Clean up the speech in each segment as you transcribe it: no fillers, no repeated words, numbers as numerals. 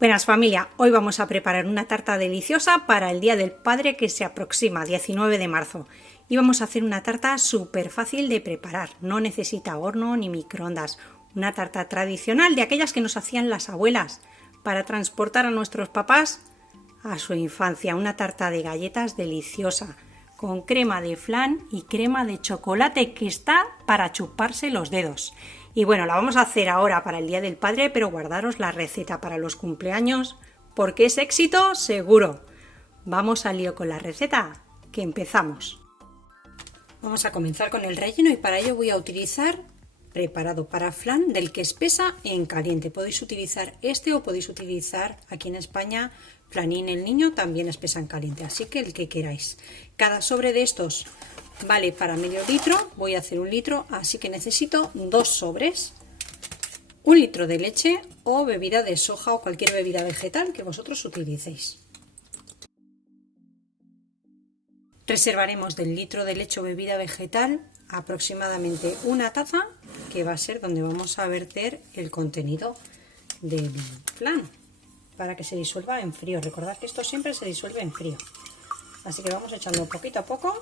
Buenas familia, hoy vamos a preparar una tarta deliciosa para el Día del Padre que se aproxima, 19 de marzo. Y vamos a hacer una tarta súper fácil de preparar, no necesita horno ni microondas. Una tarta tradicional de aquellas que nos hacían las abuelas para transportar a nuestros papás a su infancia. Una tarta de galletas deliciosa, con crema de flan y crema de chocolate que está para chuparse los dedos. Y bueno, la vamos a hacer ahora para el Día del Padre, pero guardaros la receta para los cumpleaños porque es éxito seguro. Vamos al lío con la receta, que empezamos. Vamos a comenzar con el relleno y para ello voy a utilizar preparado para flan del que espesa en caliente. Podéis utilizar este o podéis utilizar aquí en España Flanín el Niño, también espesa en caliente, así que el que queráis. Cada sobre de estos vale para medio litro, voy a hacer 1 litro, así que necesito 2 sobres, 1 litro de leche o bebida de soja o cualquier bebida vegetal que vosotros utilicéis. Reservaremos del litro de leche o bebida vegetal aproximadamente 1 taza, que va a ser donde vamos a verter el contenido del flan, para que se disuelva en frío. Recordad que esto siempre se disuelve en frío, así que vamos echando poquito a poco.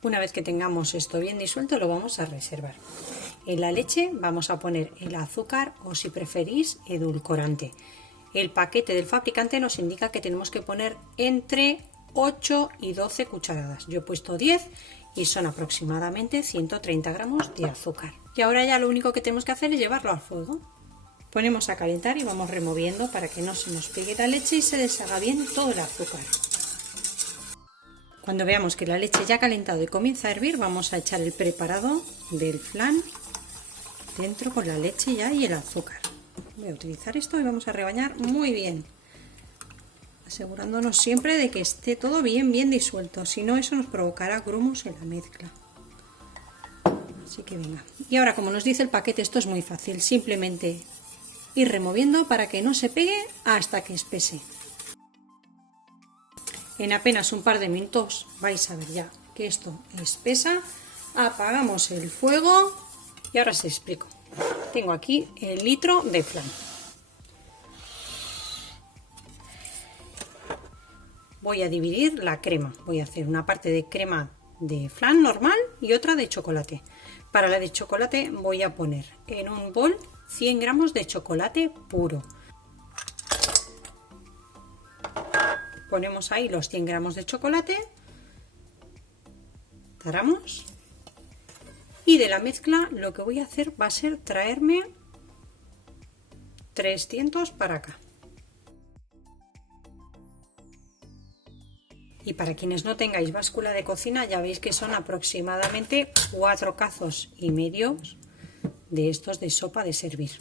Una vez que tengamos esto bien disuelto, lo vamos a reservar. En la leche vamos a poner el azúcar o, si preferís, edulcorante. El paquete del fabricante nos indica que tenemos que poner entre 8 y 12 cucharadas. Yo he puesto 10 y son aproximadamente 130 gramos de azúcar. Y ahora ya lo único que tenemos que hacer es llevarlo al fuego. Ponemos a calentar y vamos removiendo para que no se nos pegue la leche y se deshaga bien todo el azúcar. Cuando veamos que la leche ya ha calentado y comienza a hervir, vamos a echar el preparado del flan dentro con la leche ya y el azúcar. Voy a utilizar esto y vamos a rebañar muy bien, asegurándonos siempre de que esté todo bien disuelto, si no eso nos provocará grumos en la mezcla. Así que venga. Y ahora, como nos dice el paquete, esto es muy fácil, simplemente ir removiendo para que no se pegue hasta que espese. En apenas un par de minutos vais a ver ya que esto espesa. Apagamos el fuego y ahora os explico. Tengo aquí el litro de flan. Voy a dividir la crema. Voy a hacer una parte de crema de flan normal y otra de chocolate. Para la de chocolate voy a poner en un bol 100 gramos de chocolate puro. Ponemos ahí los 100 gramos de chocolate, taramos, y de la mezcla lo que voy a hacer va a ser traerme 300 para acá. Y para quienes no tengáis báscula de cocina, ya veis que son aproximadamente 4 cazos y medio de estos de sopa de servir.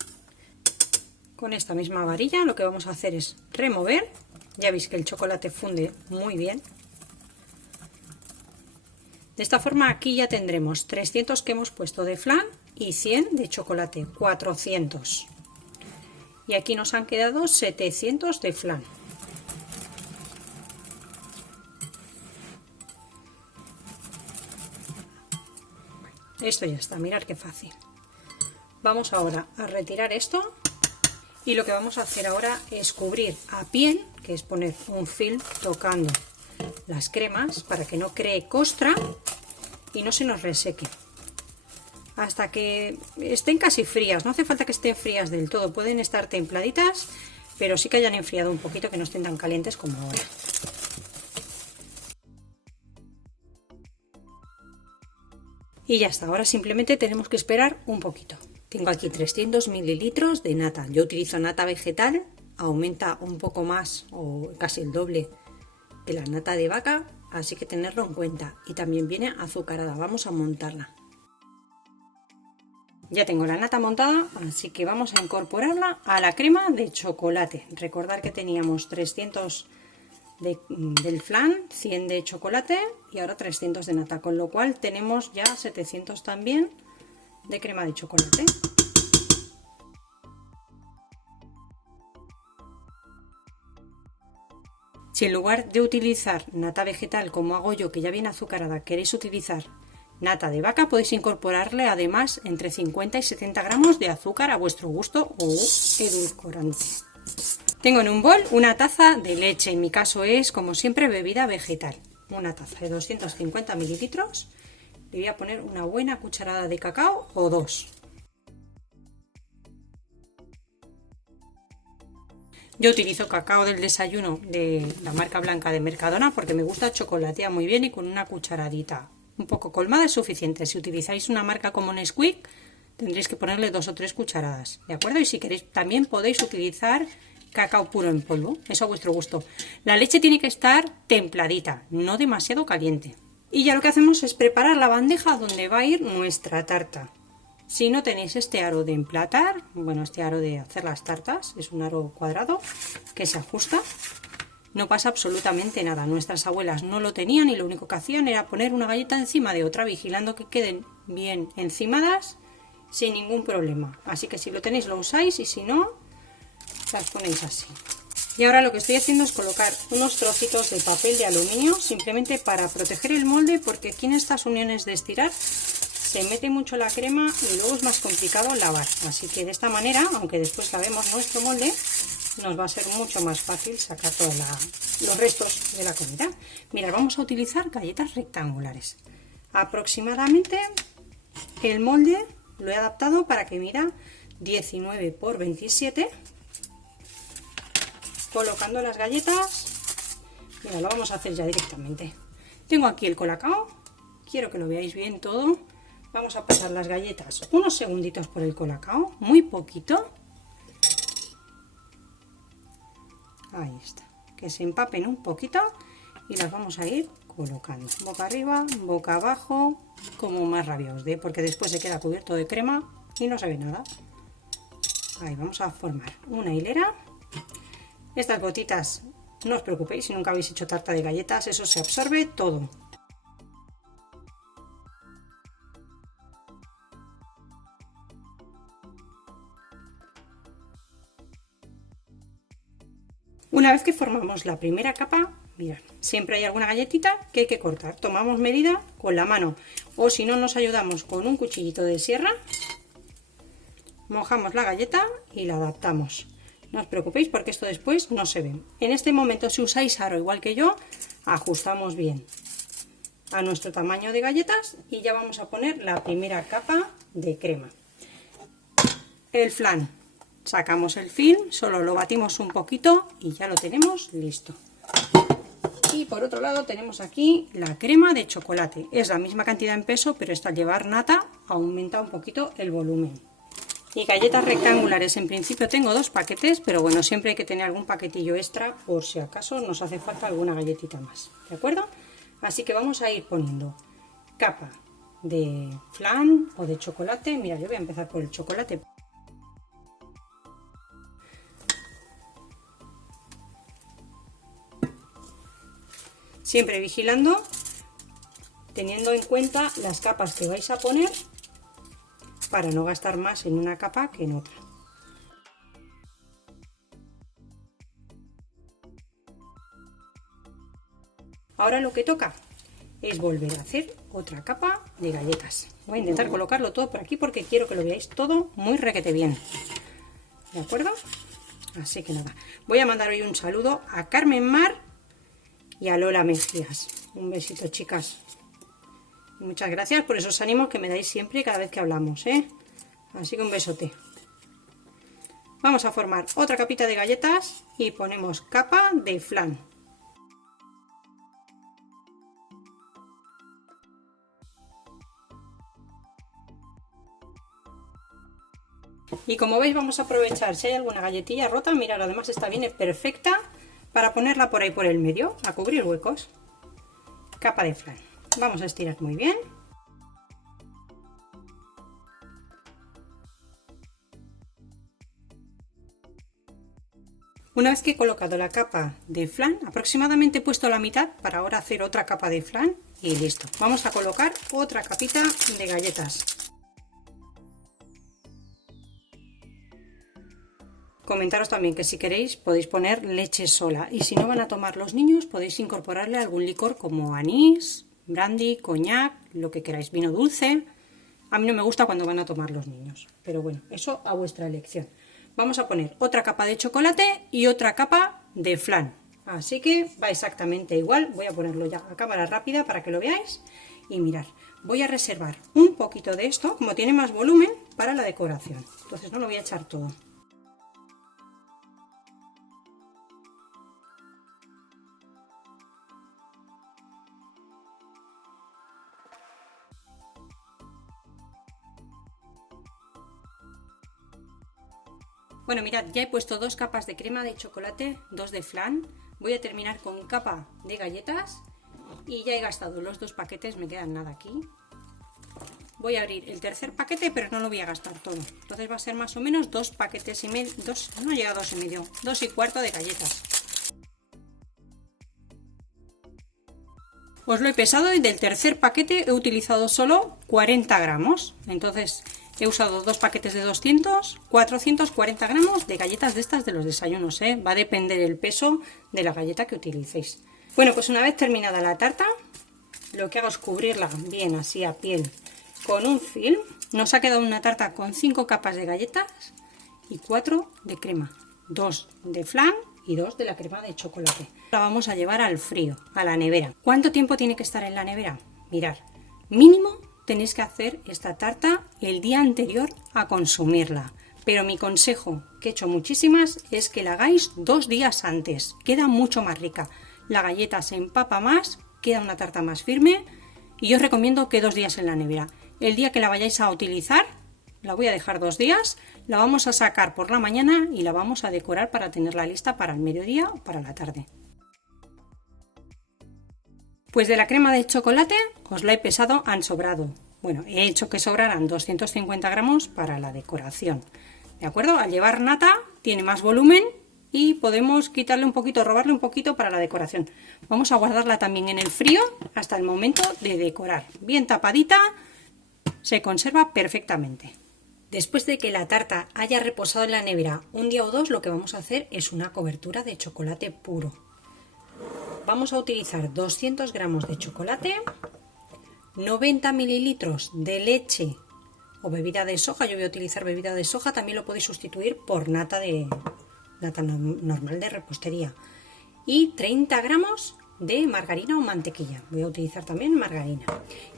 Con esta misma varilla lo que vamos a hacer es remover. Ya veis que el chocolate funde muy bien. De esta forma aquí ya tendremos 300 que hemos puesto de flan y 100 de chocolate, 400. Y aquí nos han quedado 700 de flan. Esto ya está, mirad qué fácil. Vamos ahora a retirar esto. Y lo que vamos a hacer ahora es cubrir a piel, que es poner un film tocando las cremas para que no cree costra y no se nos reseque. Hasta que estén casi frías, no hace falta que estén frías del todo, pueden estar templaditas, pero sí que hayan enfriado un poquito, que no estén tan calientes como ahora. Y ya está, ahora simplemente tenemos que esperar un poquito. Tengo aquí 300 mililitros de nata. Yo utilizo nata vegetal, aumenta un poco más o casi el doble de la nata de vaca, así que tenerlo en cuenta. Y también viene azucarada, vamos a montarla. Ya tengo la nata montada, así que vamos a incorporarla a la crema de chocolate. Recordad que teníamos 300 del flan, 100 de chocolate y ahora 300 de nata, con lo cual tenemos ya 700 también de crema de chocolate. Si en lugar de utilizar nata vegetal como hago yo, que ya viene azucarada, queréis utilizar nata de vaca. Podéis incorporarle además entre 50 y 70 gramos de azúcar a vuestro gusto o edulcorante. Tengo en un bol una taza de leche, en mi caso es como siempre bebida vegetal. Una taza de 250 mililitros. Le voy a poner una buena cucharada de cacao o dos. Yo utilizo cacao del desayuno de la marca blanca de Mercadona porque me gusta, chocolatea muy bien y con una cucharadita un poco colmada es suficiente. Si utilizáis una marca como Nesquik tendréis que ponerle 2 o 3 cucharadas, ¿de acuerdo? Y si queréis también podéis utilizar cacao puro en polvo, eso a vuestro gusto. La leche tiene que estar templadita, no demasiado caliente. Y ya lo que hacemos es preparar la bandeja donde va a ir nuestra tarta. Si no tenéis este aro de emplatar, bueno, este aro de hacer las tartas, es un aro cuadrado que se ajusta, no pasa absolutamente nada. Nuestras abuelas no lo tenían y lo único que hacían era poner una galleta encima de otra, vigilando que queden bien encimadas sin ningún problema. Así que si lo tenéis lo usáis y si no, las ponéis así. Y ahora lo que estoy haciendo es colocar unos trocitos de papel de aluminio simplemente para proteger el molde, porque aquí en estas uniones de estirar se mete mucho la crema y luego es más complicado lavar. Así que de esta manera, aunque después lavemos nuestro molde, nos va a ser mucho más fácil sacar todos los restos de la comida. Mirad, vamos a utilizar galletas rectangulares. Aproximadamente el molde lo he adaptado para que mida 19 por 27. Colocando las galletas, mira, lo vamos a hacer ya directamente. Tengo aquí el colacao, quiero que lo veáis bien todo. Vamos a pasar las galletas unos segunditos por el colacao, muy poquito. Ahí está, que se empapen un poquito y las vamos a ir colocando boca arriba, boca abajo, como más rabia os dé, porque después se queda cubierto de crema y no se ve nada. Ahí vamos a formar una hilera. Estas gotitas, no os preocupéis si nunca habéis hecho tarta de galletas, eso se absorbe todo. Una vez que formamos la primera capa, mirad, siempre hay alguna galletita que hay que cortar. Tomamos medida con la mano o si no nos ayudamos con un cuchillito de sierra, mojamos la galleta y la adaptamos. No os preocupéis porque esto después no se ve. En este momento, si usáis aro igual que yo, ajustamos bien a nuestro tamaño de galletas y ya vamos a poner la primera capa de crema. El flan. Sacamos el film, solo lo batimos un poquito y ya lo tenemos listo. Y por otro lado tenemos aquí la crema de chocolate. Es la misma cantidad en peso, pero esta al llevar nata aumenta un poquito el volumen. Y galletas rectangulares, en principio tengo 2 paquetes, pero bueno, siempre hay que tener algún paquetillo extra por si acaso nos hace falta alguna galletita más, ¿de acuerdo? Así que vamos a ir poniendo capa de flan o de chocolate. Mira, yo voy a empezar por el chocolate. Siempre vigilando, teniendo en cuenta las capas que vais a poner para no gastar más en una capa que en otra. Ahora lo que toca es volver a hacer otra capa de galletas. Voy a intentar colocarlo todo por aquí porque quiero que lo veáis todo muy requete bien. ¿De acuerdo? Así que nada, voy a mandar hoy un saludo a Carmen Mar y a Lola Mejías. Un besito, chicas. Muchas gracias por esos ánimos que me dais siempre cada vez que hablamos, ¿eh? Así que un besote. Vamos a formar otra capita de galletas y ponemos capa de flan. Y como veis vamos a aprovechar si hay alguna galletilla rota. Mirad, además esta viene perfecta para ponerla por ahí por el medio, a cubrir huecos. Capa de flan. Vamos a estirar muy bien. Una vez que he colocado la capa de flan, aproximadamente he puesto la mitad para ahora hacer otra capa de flan y listo. Vamos a colocar otra capita de galletas. Comentaros también que si queréis podéis poner leche sola y si no van a tomar los niños podéis incorporarle algún licor como anís, brandy, coñac, lo que queráis, vino dulce. A mí no me gusta cuando van a tomar los niños, pero bueno, eso a vuestra elección. Vamos a poner otra capa de chocolate y otra capa de flan. Así que va exactamente igual. Voy a ponerlo ya a cámara rápida para que lo veáis. Y mirad, voy a reservar un poquito de esto, como tiene más volumen, para la decoración. Entonces no lo voy a echar todo. Bueno, mirad, ya he puesto 2 capas de crema de chocolate, 2 de flan. Voy a terminar con capa de galletas y ya he gastado los 2 paquetes, me quedan nada aquí. Voy a abrir el tercer paquete, pero no lo voy a gastar todo. Entonces va a ser más o menos 2 paquetes y medio, no llega a 2 y medio, 2 y cuarto de galletas. Os lo he pesado y del tercer paquete he utilizado solo 40 gramos. Entonces he usado 2 paquetes de 200, 440 gramos de galletas de estas de los desayunos, ¿eh? Va a depender el peso de la galleta que utilicéis. Bueno, pues una vez terminada la tarta, lo que hago es cubrirla bien así a piel con un film. Nos ha quedado una tarta con 5 capas de galletas y 4 de crema, 2 de flan y 2 de la crema de chocolate. La vamos a llevar al frío, a la nevera. ¿Cuánto tiempo tiene que estar en la nevera? Mirad, mínimo tenéis que hacer esta tarta el día anterior a consumirla. Pero mi consejo, que he hecho muchísimas, es que la hagáis 2 días antes. Queda mucho más rica. La galleta se empapa más, queda una tarta más firme y yo os recomiendo que 2 días en la nevera. El día que la vayáis a utilizar, la voy a dejar 2 días, la vamos a sacar por la mañana y la vamos a decorar para tenerla lista para el mediodía o para la tarde. Pues de la crema de chocolate os la he pesado, han sobrado. Bueno, he hecho que sobraran 250 gramos para la decoración. ¿De acuerdo? Al llevar nata tiene más volumen y podemos quitarle un poquito, robarle un poquito para la decoración. Vamos a guardarla también en el frío hasta el momento de decorar. Bien tapadita, se conserva perfectamente. Después de que la tarta haya reposado en la nevera un día o 2, lo que vamos a hacer es una cobertura de chocolate puro. Vamos a utilizar 200 gramos de chocolate, 90 mililitros de leche o bebida de soja. Yo voy a utilizar bebida de soja, también lo podéis sustituir por nata normal de repostería. Y 30 gramos de margarina o mantequilla. Voy a utilizar también margarina.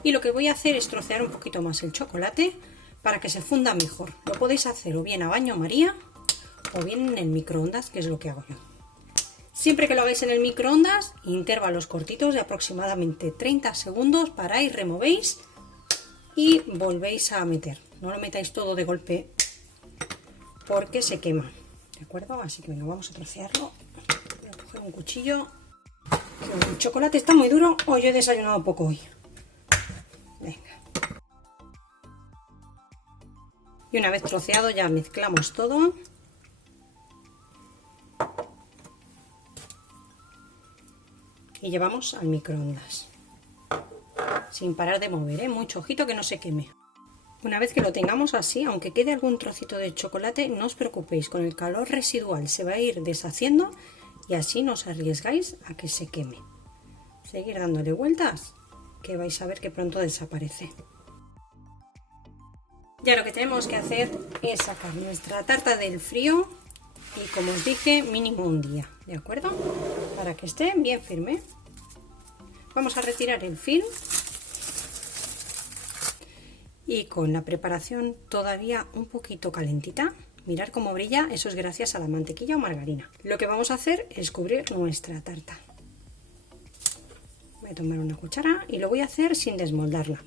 Y lo que voy a hacer es trocear un poquito más el chocolate para que se funda mejor. Lo podéis hacer o bien a baño María o bien en el microondas, que es lo que hago yo. Siempre que lo hagáis en el microondas, intervalos cortitos de aproximadamente 30 segundos, paráis, removéis y volvéis a meter. No lo metáis todo de golpe porque se quema. ¿De acuerdo? Así que venga, vamos a trocearlo. Voy a coger un cuchillo. El chocolate está muy duro o yo he desayunado poco hoy. Venga. Y una vez troceado ya mezclamos todo. Y llevamos al microondas. Sin parar de mover, ¿eh? Mucho ojito que no se queme. Una vez que lo tengamos así, aunque quede algún trocito de chocolate, no os preocupéis, con el calor residual se va a ir deshaciendo y así no os arriesgáis a que se queme. Seguir dándole vueltas, que vais a ver que pronto desaparece. Ya lo que tenemos que hacer es sacar nuestra tarta del frío y, como os dije, mínimo un día, ¿de acuerdo? Para que esté bien firme. Vamos a retirar el film. Y con la preparación todavía un poquito calentita, mirad cómo brilla, eso es gracias a la mantequilla o margarina. Lo que vamos a hacer es cubrir nuestra tarta. Voy a tomar una cuchara y lo voy a hacer sin desmoldarla.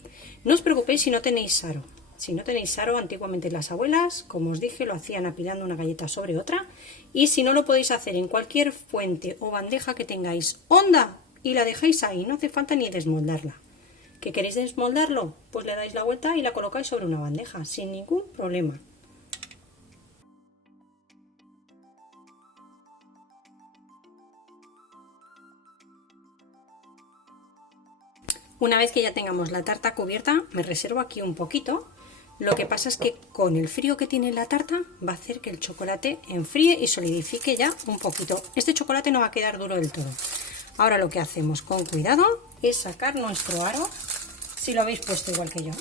No os preocupéis si no tenéis saro. Si no tenéis saro, antiguamente las abuelas, como os dije, lo hacían apilando una galleta sobre otra. Y si no, lo podéis hacer en cualquier fuente o bandeja que tengáis honda y la dejáis ahí, no hace falta ni desmoldarla. ¿Que queréis desmoldarlo? Pues le dais la vuelta y la colocáis sobre una bandeja, sin ningún problema. Una vez que ya tengamos la tarta cubierta, me reservo aquí un poquito. Lo que pasa es que con el frío que tiene la tarta va a hacer que el chocolate enfríe y solidifique ya un poquito. Este chocolate no va a quedar duro del todo. Ahora lo que hacemos con cuidado es sacar nuestro aro si lo habéis puesto igual que yo.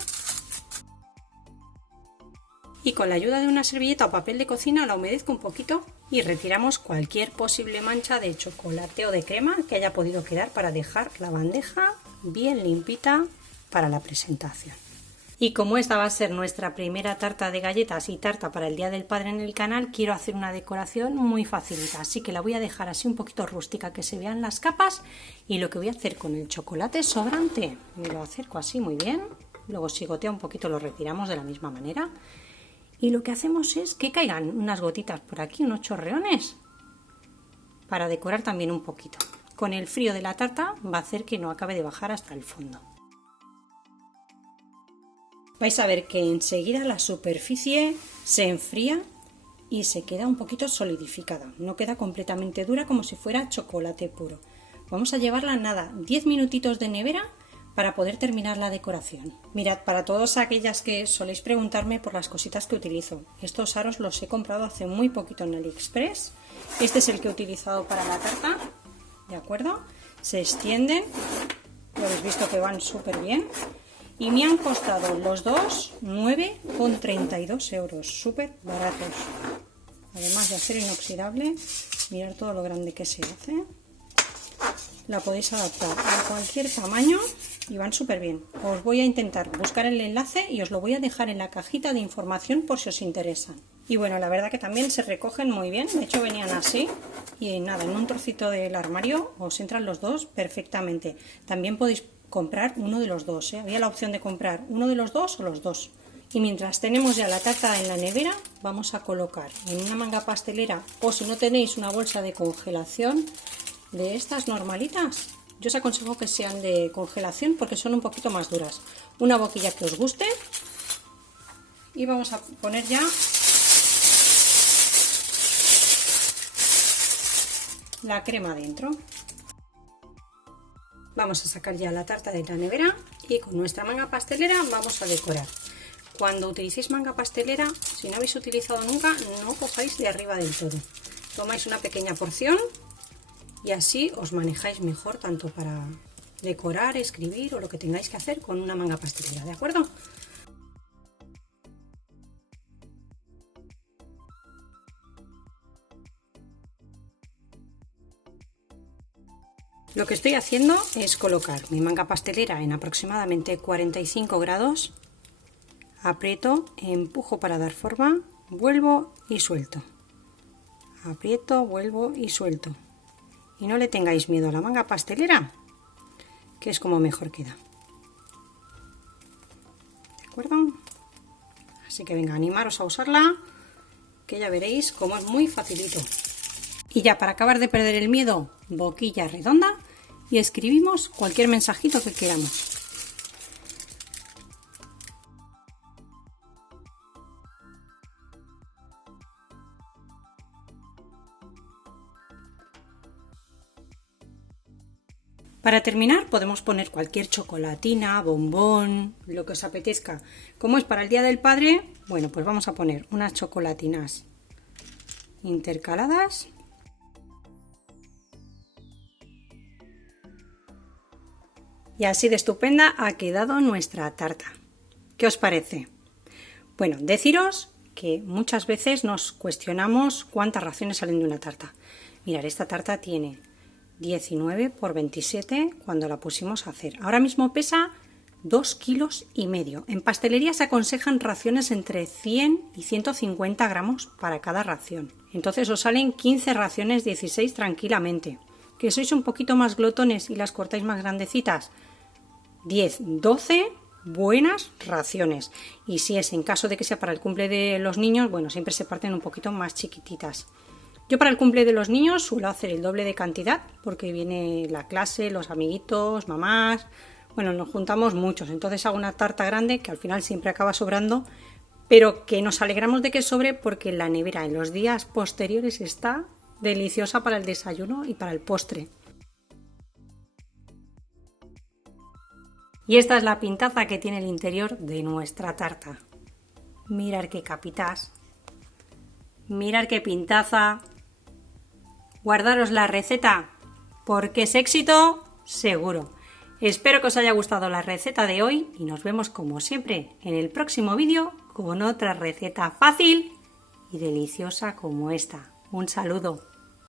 Y con la ayuda de una servilleta o papel de cocina la humedezco un poquito y retiramos cualquier posible mancha de chocolate o de crema que haya podido quedar para dejar la bandeja bien limpita para la presentación. Y como esta va a ser nuestra primera tarta de galletas y tarta para el Día del Padre en el canal, quiero hacer una decoración muy facilita, así que la voy a dejar así un poquito rústica, que se vean las capas. Y lo que voy a hacer con el chocolate sobrante, me lo acerco así muy bien, luego si gotea un poquito lo retiramos de la misma manera. Y lo que hacemos es que caigan unas gotitas por aquí, unos chorreones, para decorar también un poquito. Con el frío de la tarta va a hacer que no acabe de bajar hasta el fondo. Vais a ver que enseguida la superficie se enfría y se queda un poquito solidificada. No queda completamente dura como si fuera chocolate puro. Vamos a llevarla nada, 10 minutitos de nevera para poder terminar la decoración. Mirad, para todas aquellas que soléis preguntarme por las cositas que utilizo, estos aros los he comprado hace muy poquito en AliExpress. Este es el que he utilizado para la tarta, ¿de acuerdo? Se extienden, lo habéis visto que van súper bien. Y me han costado los dos 9,32 euros, súper baratos. Además de acero inoxidable, mirad todo lo grande que se hace. La podéis adaptar a cualquier tamaño y van súper bien. Os voy a intentar buscar el enlace y os lo voy a dejar en la cajita de información por si os interesa. Y bueno, la verdad que también se recogen muy bien, de hecho venían así. Y nada, en un trocito del armario os entran los dos perfectamente. También podéis comprar uno de los dos, ¿eh? Había la opción de comprar uno de los dos o los dos. Y mientras tenemos ya la tarta en la nevera, vamos a colocar en una manga pastelera, o si no tenéis una bolsa de congelación de estas normalitas, yo os aconsejo que sean de congelación porque son un poquito más duras. Una boquilla que os guste y vamos a poner ya la crema dentro. Vamos a sacar ya la tarta de la nevera y con nuestra manga pastelera vamos a decorar. Cuando utilicéis manga pastelera, si no habéis utilizado nunca, no cojáis de arriba del todo. Tomáis una pequeña porción y así os manejáis mejor tanto para decorar, escribir o lo que tengáis que hacer con una manga pastelera, ¿de acuerdo? Lo que estoy haciendo es colocar mi manga pastelera en aproximadamente 45 grados, aprieto, empujo para dar forma, vuelvo y suelto, aprieto, vuelvo y suelto. Y no le tengáis miedo a la manga pastelera, que es como mejor queda. ¿De acuerdo? Así que venga, animaros a usarla, que ya veréis cómo es muy facilito. Y ya para acabar de perder el miedo, boquilla redonda y escribimos cualquier mensajito que queramos. Para terminar podemos poner cualquier chocolatina, bombón, lo que os apetezca. Como es para el Día del Padre, bueno, pues vamos a poner unas chocolatinas intercaladas. Y así de estupenda ha quedado nuestra tarta. ¿Qué os parece? Bueno, deciros que muchas veces nos cuestionamos cuántas raciones salen de una tarta. Mirad, esta tarta tiene 19 por 27 cuando la pusimos a hacer. Ahora mismo pesa 2,5 kilos. En pastelería se aconsejan raciones entre 100 y 150 gramos para cada ración. Entonces os salen 15 raciones, 16 tranquilamente. ¿Que sois un poquito más glotones y las cortáis más grandecitas? 10, 12 buenas raciones. Y si es en caso de que sea para el cumple de los niños, bueno, siempre se parten un poquito más chiquititas. Yo para el cumple de los niños suelo hacer el doble de cantidad porque viene la clase, los amiguitos, mamás, bueno, nos juntamos muchos, entonces hago una tarta grande que al final siempre acaba sobrando, pero que nos alegramos de que sobre porque la nevera en los días posteriores está deliciosa para el desayuno y para el postre. Y esta es la pintaza que tiene el interior de nuestra tarta. Mirad qué capitas, mirad qué pintaza. Guardaros la receta porque es éxito seguro. Espero que os haya gustado la receta de hoy y nos vemos como siempre en el próximo vídeo con otra receta fácil y deliciosa como esta. Un saludo.